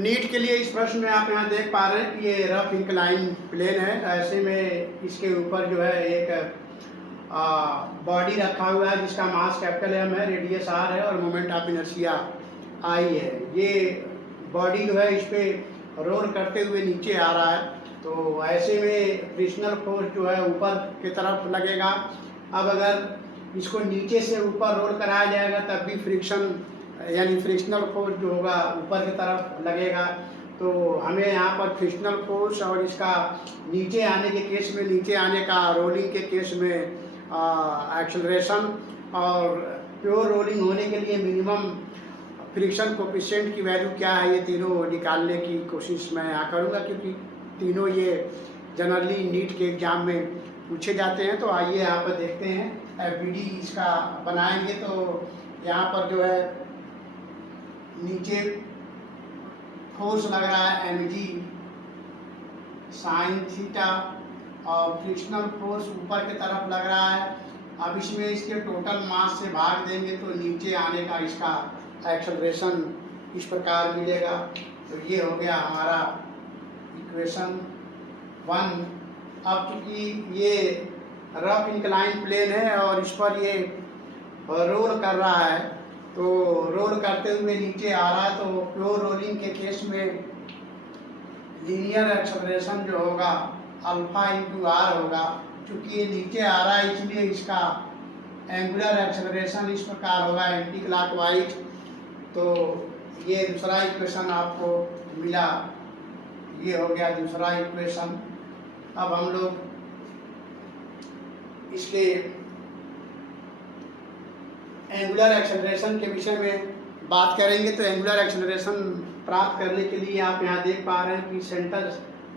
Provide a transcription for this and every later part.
NEET के लिए इस प्रश्न में आप यहाँ देख पा रहे हैं कि ये रफ इंक्लाइन प्लेन है। ऐसे में इसके ऊपर जो है एक बॉडी रखा हुआ है जिसका मास कैपिटल एम है, रेडियस आर है और मोमेंट ऑफ इनर्शिया आई है। ये बॉडी जो है इस पे रोल करते हुए नीचे आ रहा है, तो ऐसे में फ्रिक्शनल फोर्स जो है ऊपर की तरफ लगेगा। अब अगर इसको नीचे से ऊपर रोल कराया जाएगा तब भी फ्रिक्शन यानी फ्रिक्शनल फोर्स जो होगा ऊपर की तरफ लगेगा। तो हमें यहाँ पर फ्रिक्शनल फोर्स और इसका नीचे आने के केस में, नीचे आने का रोलिंग के केस में एक्सेलरेशन और प्योर रोलिंग होने के लिए मिनिमम फ्रिक्शन कोफिशिएंट की वैल्यू क्या है, ये तीनों निकालने की कोशिश मैं यहाँ करूँगा, क्योंकि तीनों ये जनरली नीट के एग्ज़ाम में पूछे जाते हैं। तो आइए यहाँ पर देखते हैं, एफबीडी इसका बनाएंगे। तो यहाँ पर जो है नीचे फोर्स लग रहा है mg साइन थीटा और फ्रिक्शनल फोर्स ऊपर की तरफ लग रहा है। अब इसमें इसके टोटल मास से भाग देंगे तो नीचे आने का इसका एक्सेलरेशन इस प्रकार मिलेगा। तो ये हो गया हमारा इक्वेशन 1। अब चूंकि ये रफ इंक्लाइन प्लेन है और इस पर ये रोल कर रहा है, तो रोल करते हुए नीचे आ रहा है, तो प्योर रोलिंग के केस में लीनियर एक्सेलरेशन जो होगा अल्फा इंटू आर होगा। क्योंकि ये नीचे आ रहा है इसलिए इसका एंगुलर एक्सेलरेशन इस प्रकार होगा एंटी क्लॉकवाइज। तो ये दूसरा इक्वेशन आपको मिला, ये हो गया दूसरा इक्वेशन। अब हम लोग इसके एंगुलर एक्सेलरेशन के विषय में बात करेंगे। तो एंगुलर एक्सेलरेशन प्राप्त करने के लिए आप यहाँ देख पा रहे हैं कि सेंटर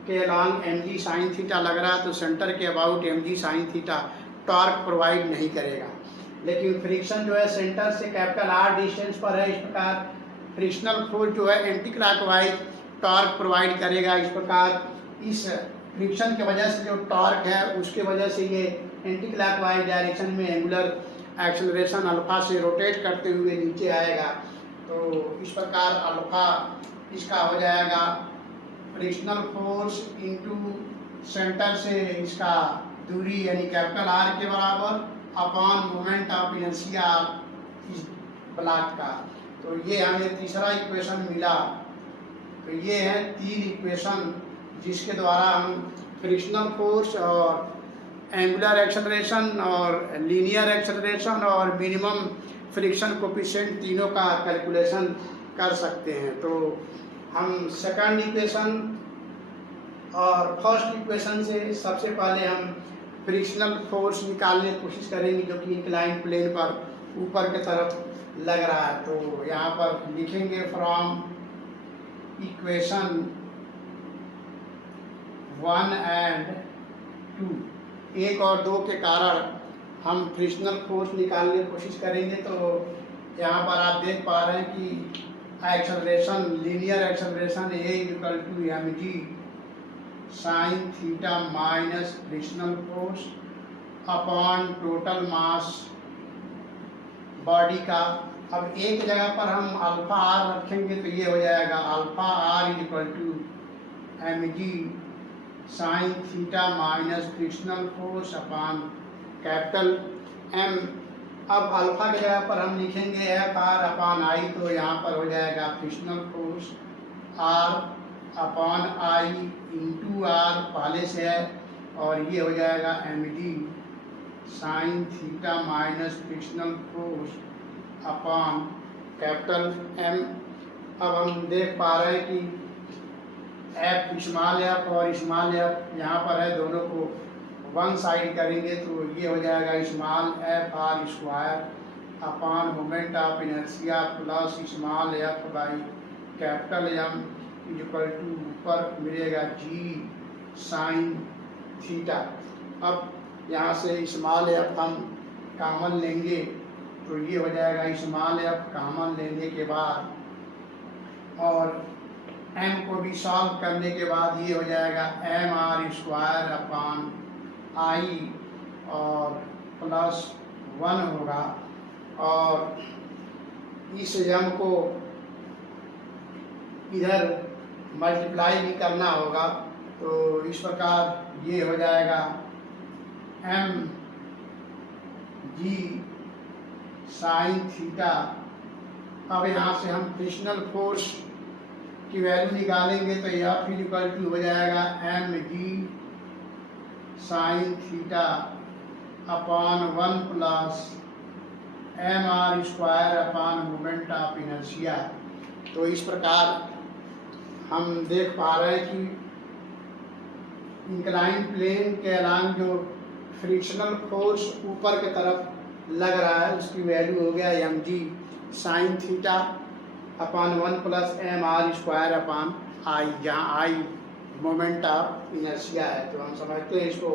के अलॉन्ग mg साइन थीटा लग रहा है, तो सेंटर के about mg sine theta torque provide नहीं करेगा। लेकिन फ्रिक्शन जो है सेंटर से कैपिटल आर डिस्टेंस पर है, इस प्रकार फ्रिक्शनल फोर्स जो है एंटी क्लॉकवाइज टॉर्क प्रोवाइड करेगा। इस प्रकार इस फ्रिक्शन की वजह से जो टॉर्क है उसके वजह से ये एंटी क्लॉकवाइज डायरेक्शन में एंगुलर एक्सेलरेशन अल्फा से रोटेट करते हुए नीचे आएगा। तो इस प्रकार अल्फा इसका हो जाएगा फ्रिक्शनल फोर्स इनटू सेंटर से इसका दूरी यानी कैपिटल आर के बराबर अपॉन मोमेंट ऑफ इनर्शिया इस ब्लॉक का। तो ये हमें तीसरा इक्वेशन मिला। तो ये है 3 इक्वेशन जिसके द्वारा हम फ्रिक्शनल फोर्स और एंगुलर एक्सेलरेशन और लीनियर एक्सेलरेशन और मिनिमम फ्रिक्शन कोफिशिएंट तीनों का कैलकुलेशन कर सकते हैं। तो हम सेकंड इक्वेशन और फर्स्ट इक्वेशन से सबसे पहले हम फ्रिक्शनल फोर्स निकालने की कोशिश करेंगे जो कि इंक्लाइन प्लेन पर ऊपर की तरफ लग रहा है। तो यहाँ पर लिखेंगे फ्रॉम इक्वेशन 1 एंड 2, 1 और 2 के कारण हम फ्रिक्शनल फोर्स निकालने की कोशिश करेंगे। तो यहाँ पर आप देख पा रहे हैं कि acceleration, linear acceleration A equal to mg sine theta minus frictional force upon total mass body का। अब एक जगह पर हम अल्फा आर रखेंगे तो ये हो जाएगा alpha R equal to mg sine theta minus frictional force upon capital M। अब अल्फा की जगह पर हम लिखेंगे एफ आर अपॉन आई, तो यहाँ पर हो जाएगा frictional force R upon I into R पहले से है, और ये हो जाएगा mg sine theta minus frictional force upon capital M। अब हम देख पा रहे हैं कि एफ स्मॉल एफ और स्मॉल एफ यहाँ पर है, दोनों को वन साइड करेंगे तो ये हो जाएगा small F R square upon moment of inertia plus small F by capital M equal to ऊपर मिलेगा g साइन थीटा। अब यहाँ से स्मॉल एफ हम कॉमन लेंगे तो ये हो जाएगा स्मॉल एफ कॉमन लेने के बाद और m को भी सॉल्व करने के बाद ये हो जाएगा M are square upon I और प्लस 1 होगा। और इस m को इधर मल्टीप्लाई भी करना होगा। तो इस प्रकार ये हो जाएगा एम जी साइन थीटा। अब यहाँ से हम फ्रिक्शनल फोर्स की वैल्यू निकालेंगे तो यह फिर इक्वल टू हो जाएगा M G sine theta upon 1 plus M R square upon moment of inertia. तो इस प्रकार हम देख पा रहे हैं कि इंक्लाइन प्लेन के अलांग जो फ्रिक्शनल फोर्स ऊपर की तरफ लग रहा है उसकी वैल्यू हो गया M ji sine theta upon 1 plus M R square upon I, जहाँ आई मोमेंट ऑफ इनर्शिया है। तो हम समझते हैं इसको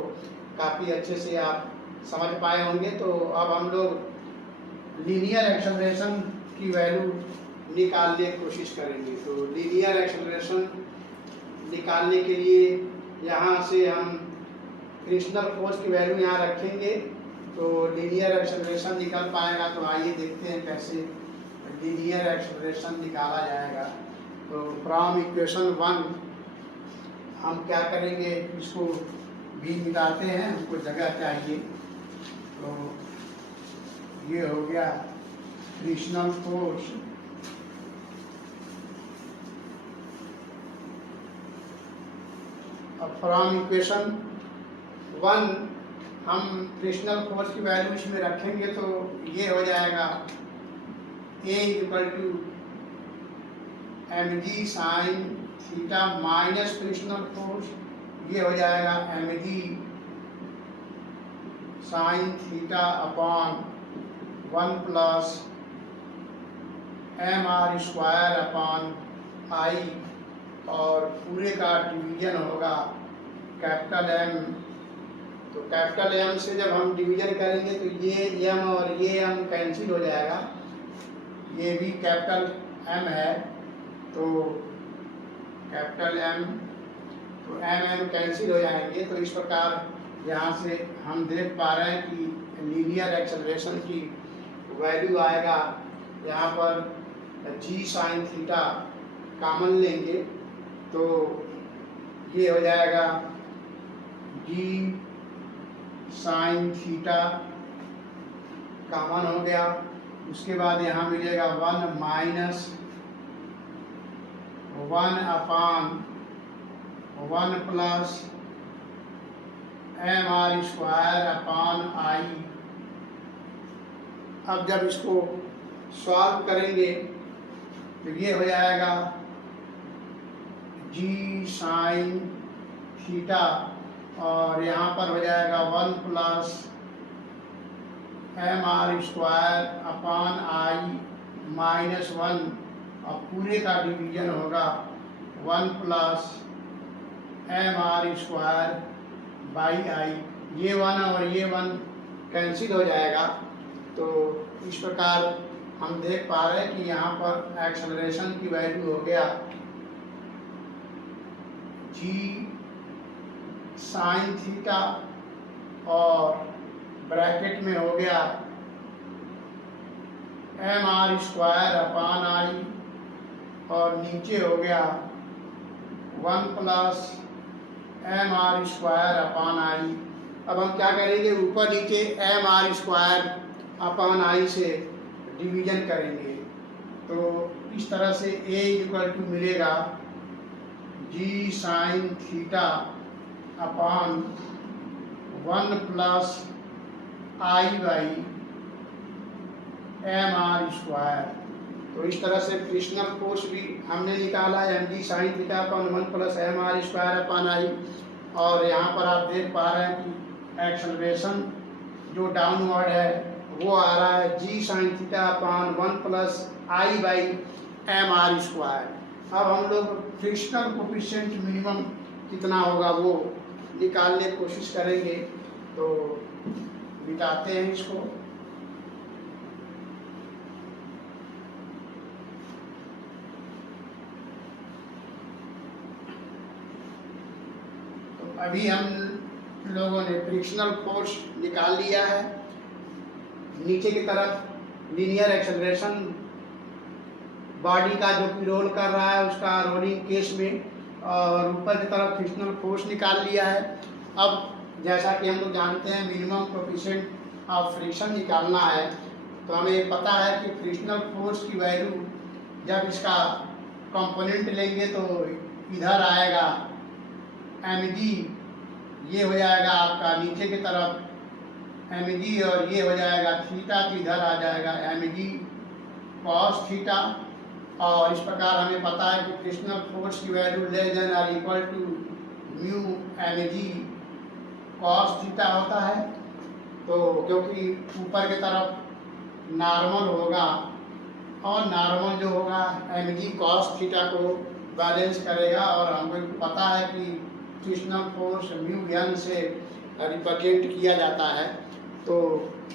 काफ़ी अच्छे से आप समझ पाए होंगे। तो अब हम लोग लीनियर एक्सेलरेशन की वैल्यू निकालने की कोशिश करेंगे। तो लीनियर एक्सेलरेशन निकालने के लिए यहाँ से हम फ्रिक्शनल फोर्स की वैल्यू यहाँ रखेंगे तो लीनियर एक्सेलरेशन निकल पाएगा। तो आइए देखते हैं कैसे लीनियर एक्सेलरेशन निकाला जाएगा। तो फ्रॉम इक्वेशन 1 हम क्या करेंगे, इसको भी मिटाते हैं, हमको जगह चाहिए। तो ये हो गया फ्रिक्शनल फोर्स फ्रॉम इक्वेशन 1 हम फ्रिक्शनल फोर्स की वैल्यू इसमें रखेंगे तो ये हो जाएगा a equal to m ji sine theta minus frictional force, ये हो जाएगा M G sine theta upon 1 plus M R square upon I, और पूरे का डिवीजन होगा कैपिटल एम। तो कैपिटल एम से जब हम डिवीजन करेंगे तो ये एम और ये एम कैंसिल हो जाएगा, ये भी कैपिटल एम है तो कैपिटल एम, तो एम कैंसिल हो जाएंगे। तो इस प्रकार यहाँ से हम देख पा रहे हैं कि लीनियर एक्सेलरेशन की वैल्यू आएगा, यहाँ पर जी साइन थीटा कॉमन लेंगे तो ये हो जाएगा जी साइन थीटा कॉमन हो गया। उसके बाद यहाँ मिलेगा 1 minus 1 upon 1 plus M R square upon I. अब जब इसको सॉल्व करेंगे तो ये हो जाएगा जी साइन थीटा और यहाँ पर हो जाएगा 1 plus M R square upon I minus 1, और पूरे का डिवीजन होगा 1 plus M R square by I. ये 1 और ये 1 कैंसिल हो जाएगा। तो इस प्रकार हम देख पा रहे हैं कि यहाँ पर एक्सेलरेशन की वैल्यू हो गया जी साइन थीटा और ब्रैकेट में हो गया m are square upon I, और नीचे हो गया 1 plus M R square upon I. अब हम क्या करेंगे, ऊपर नीचे m are square upon I से डिवीजन करेंगे। तो इस तरह से ए इक्वल टू मिलेगा g sine theta upon 1 plus I by m are square. तो इस तरह से फ्रिक्शनल फोर्स भी हमने निकाला m ji sine theta upon 1 plus M R square upon I, और यहाँ पर आप देख पा रहे हैं कि एक्सेलरेशन जो डाउनवर्ड है वो आ रहा है g sine theta upon 1 plus I by m are square. अब हम लोग फ्रिक्शनल कोफिशिएंट मिनिमम कितना होगा वो निकालने की कोशिश करेंगे। तो मिटाते हैं इसको। तो अभी हम लोगों ने फ्रिक्शनल फोर्स निकाल लिया है। नीचे की तरफ लीनियर एक्सेलरेशन बॉडी का जो कि रोल कर रहा है उसका रोलिंग केस में, और ऊपर की तरफ फ्रिक्शनल फोर्स निकाल लिया है। अब जैसा कि हम लोग जानते हैं मिनिमम कोएफिशिएंट ऑफ फ्रिक्शन निकालना है, तो हमें पता है कि फ्रिक्शनल फोर्स की वैल्यू जब इसका कंपोनेंट लेंगे तो इधर आएगा mg, ये हो जाएगा आपका नीचे की तरफ mg, और ये हो जाएगा थीटा, तो इधर आ जाएगा mg cos थीटा। और इस प्रकार हमें पता है कि फ्रिक्शनल फोर्स की वैल्यू लेस देन और equal to mu mg cos theta होता है। तो क्योंकि ऊपर की तरफ नॉर्मल होगा, और नॉर्मल जो होगा mg cos थीटा को बैलेंस करेगा, और हमको पता है कि फ्रिक्शनल फोर्स म्यू n से रिप्रेजेंट किया जाता है। तो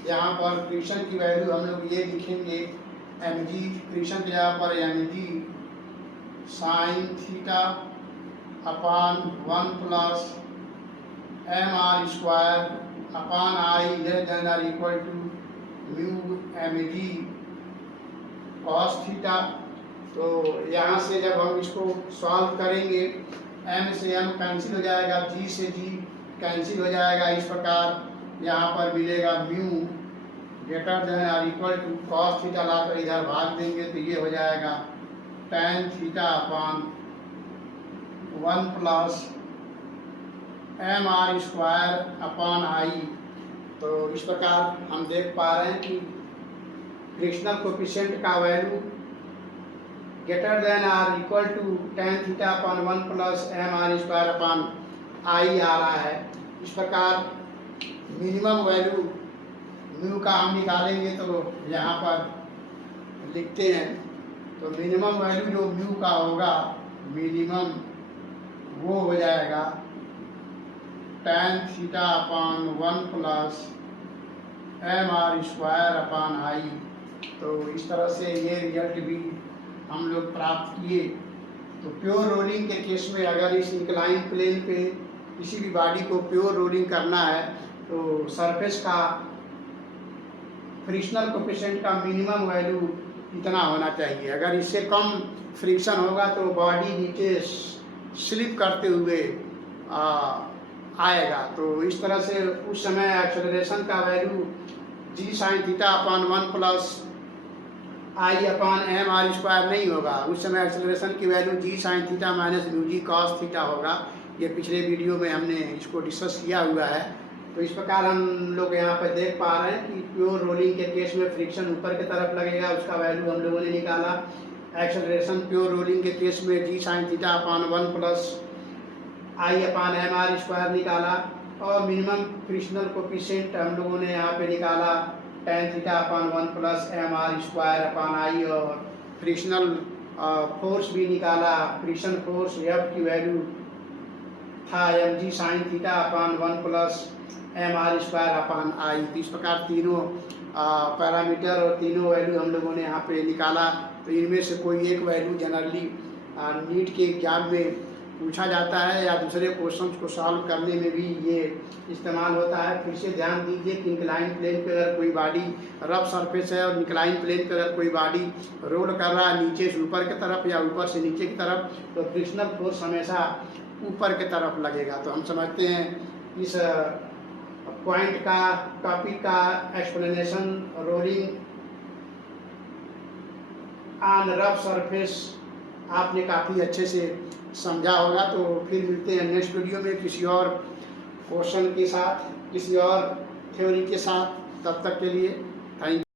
यहाँ पर फ्रिक्शन की वैल्यू हम लोग ये लिखेंगे mg, फ्रिक्शन की जगह पर mg sine theta upon 1 plus mr square upon I less than और equal to mu mg cos theta. तो यहाँ से जब हम इसको सॉल्व करेंगे m से m कैंसिल हो जाएगा, g से g कैंसिल हो जाएगा। इस प्रकार यहाँ पर मिलेगा म्यू ग्रेटर देन और इक्वल टू cos थीटा लाकर इधर भाग देंगे तो ये हो जाएगा tan theta upon 1 plus mr square upon I. तो इस प्रकार हम देख पा रहे हैं कि फ्रिक्शनल कोएफिशिएंट का वैल्यू ग्रेटर देन और equal to tan theta upon 1 plus mr square upon I आ रहा है। इस प्रकार मिनिमम वैल्यू म्यू का हम निकालेंगे तो यहाँ पर लिखते हैं, तो मिनिमम वैल्यू जो म्यू का होगा मिनिमम वो हो जाएगा tan theta upon 1 plus mr square upon I. तो इस तरह से ये रिजल्ट भी हम लोग प्राप्त किए। तो प्योर रोलिंग के केस में अगर इस इंक्लाइन प्लेन पे किसी भी बॉडी को प्योर रोलिंग करना है तो सरफेस का फ्रिक्शनल कोएफिशिएंट का मिनिमम वैल्यू इतना होना चाहिए। अगर इससे कम फ्रिक्शन होगा तो बॉडी नीचे स्लिप करते हुए आएगा। तो इस तरह से उस समय एक्सेलरेशन का value g sine theta upon 1 plus I upon mr square नहीं होगा। उस समय एक्सेलरेशन की value g sine theta minus mu g cos theta होगा। ये पिछले वीडियो में हमने इसको डिस्कस किया हुआ है। तो इस प्रकार हम लोग यहाँ पर देख पा रहे हैं कि प्योर रोलिंग के केस में फ्रिक्शन ऊपर की तरफ लगेगा, उसका वैल्यू हम लोगों ने निकाला। एक्सेलरेशन प्योर रोलिंग के केस में g sine theta upon 1 plus I upon mr square निकाला, और मिनिमम फ्रिक्शनल कोएफिशिएंट हम लोगों ने यहाँ पे निकाला tan theta upon 1 plus mr square upon I, और फ्रिक्शनल फोर्स भी निकाला। फ्रिक्शन फोर्स F की वैल्यू था mg sine theta upon 1 plus mr square upon I. तो इस प्रकार तीनों पैरामीटर और तीनों वैल्यू हम लोगों ने यहाँ पे निकाला। तो इनमें से कोई एक वैल्यू जनरली नीट के एग्जाम में पूछा जाता है या दूसरे क्वेश्चंस को सॉल्व करने में भी ये इस्तेमाल होता है। फिर से ध्यान दीजिए कि इंक्लाइन प्लेन पे अगर कोई बॉडी रफ सरफेस है और इंक्लाइन प्लेन पे अगर कोई बॉडी रोल कर रहा है नीचे से ऊपर की तरफ या ऊपर से नीचे की तरफ, तो फ्रिक्शनल फोर्स हमेशा ऊपर की तरफ लगेगा। तो हम समझते हैं इस पॉइंट का टॉपिक का explanation rolling on rough surface आपने काफ़ी अच्छे से समझा होगा। तो फिर मिलते हैं नेक्स्ट वीडियो में किसी और क्वेश्चन के साथ, किसी और थ्योरी के साथ। तब तक के लिए थैंक यू।